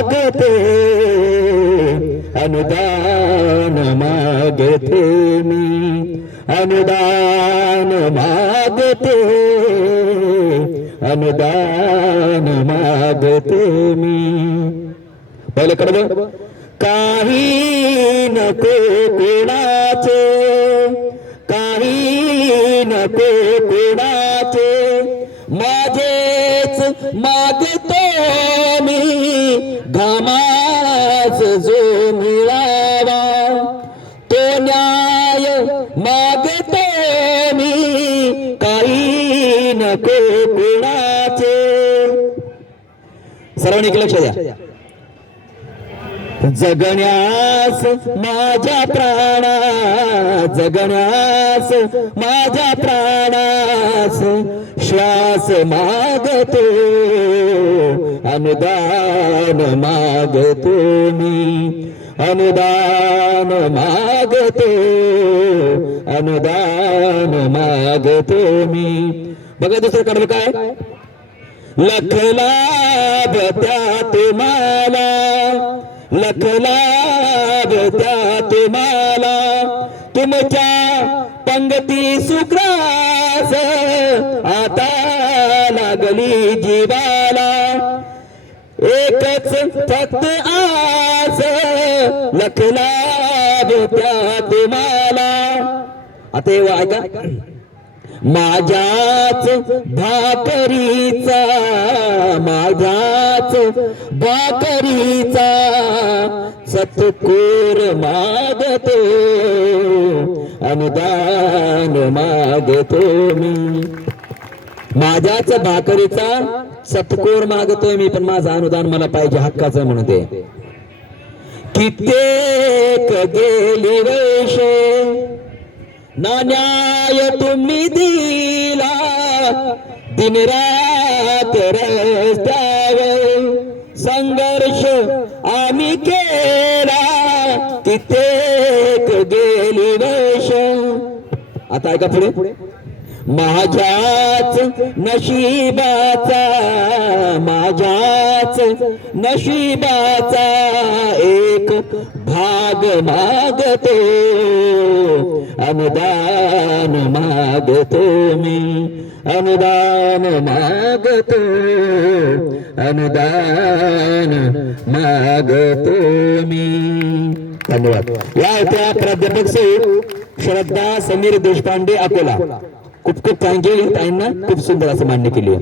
मागते अनुदान मागते मी अनुदान मागते अनुदान मागते मी. पहिले कडवं काही नको कोणाचे काही नको कोणाचे मागतो मी घामास जो मिळावा तो न्याय मागतो मी काही नको कुणाचे. सर्वांनी एक लक्ष द्या. जगण्यास माझ्या प्राणा जगण्यास माझ्या प्राणास विश्वास मागतो अनुदान मागतो मी. अनुदान मागतो अनुदान मागतो मी. बघा दुसरं कडवं काय? लख लाभ त्या तुम्हाला लख लाभ त्या तुम्हाला. तुमच्या पंगती सुग्रास आता लागली जीवाला. एकच फक्त आस. लखला त्या तुम्हाला. आता हे ऐका. माझ्याच भाकरीचा माझ्याच भाकरीचा सतकोर मागतो. अनुदान मागतो मी. माझ्याच भाकरीचा सपकोर मागतोय मी पण माझं अनुदान मला पाहिजे हक्काचं म्हणते कित्येक गेली वर्षे ना न्याय तुम्ही दिला दिनरात रस्त्यावर संघर्ष आम्ही केला. कित्येक गेली वेश आता ऐका पुढे. माझ्याच नशिबाचा माझ्याच नशिबाचा एक भाग मागतो. अनुदान मागतो मी. अनुदान मागतो. अनुदान मागतो मी. धन्यवाद. या होत्या प्राध्यापक सौ श्रद्धा समीर देशपांडे अकोला. खूप खूप थँक्यू ताईंना. खूप सुंदर असं मान्य केली.